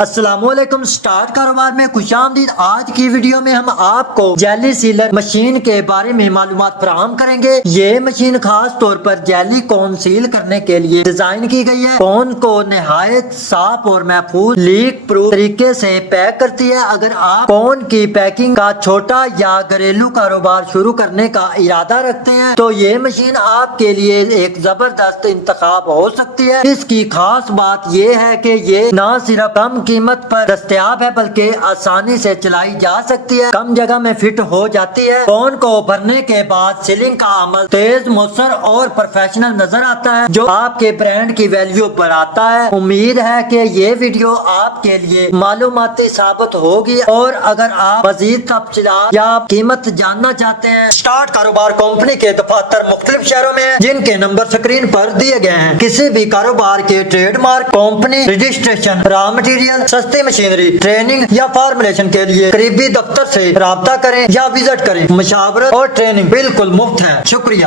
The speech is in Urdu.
السلام علیکم، سٹارٹ کاروبار میں خوش آمدید۔ آج کی ویڈیو میں ہم آپ کو جیلی سیلر مشین کے بارے میں معلومات فراہم کریں گے۔ یہ مشین خاص طور پر جیلی کون سیل کرنے کے لیے ڈیزائن کی گئی ہے۔ کون کو نہایت صاف اور محفوظ لیک پروف طریقے سے پیک کرتی ہے۔ اگر آپ کون کی پیکنگ کا چھوٹا یا گھریلو کاروبار شروع کرنے کا ارادہ رکھتے ہیں تو یہ مشین آپ کے لیے ایک زبردست انتخاب ہو سکتی ہے۔ اس کی خاص بات یہ ہے کہ یہ نہ صرف کم قیمت پر دستیاب ہے بلکہ آسانی سے چلائی جا سکتی ہے، کم جگہ میں فٹ ہو جاتی ہے۔ کون کو بھرنے کے بعد سیلنگ کا عمل تیز، مؤثر اور پروفیشنل نظر آتا ہے، جو آپ کے برانڈ کی ویلیو بڑھاتا ہے۔ امید ہے کہ یہ ویڈیو آپ کے لیے معلوماتی ثابت ہوگی، اور اگر آپ مزید تفصیلات یا قیمت جاننا چاہتے ہیں، سٹارٹ کاروبار کمپنی کے دفاتر مختلف شہروں میں ہیں، جن کے نمبر سکرین پر دیے گئے ہیں۔ کسی بھی کاروبار کے trade mark, company registration, raw material, سستی مشینری، ٹریننگ یا فارمولیشن کے لیے قریبی دفتر سے رابطہ کریں یا وزٹ کریں۔ مشاورت اور ٹریننگ بالکل مفت ہے۔ شکریہ۔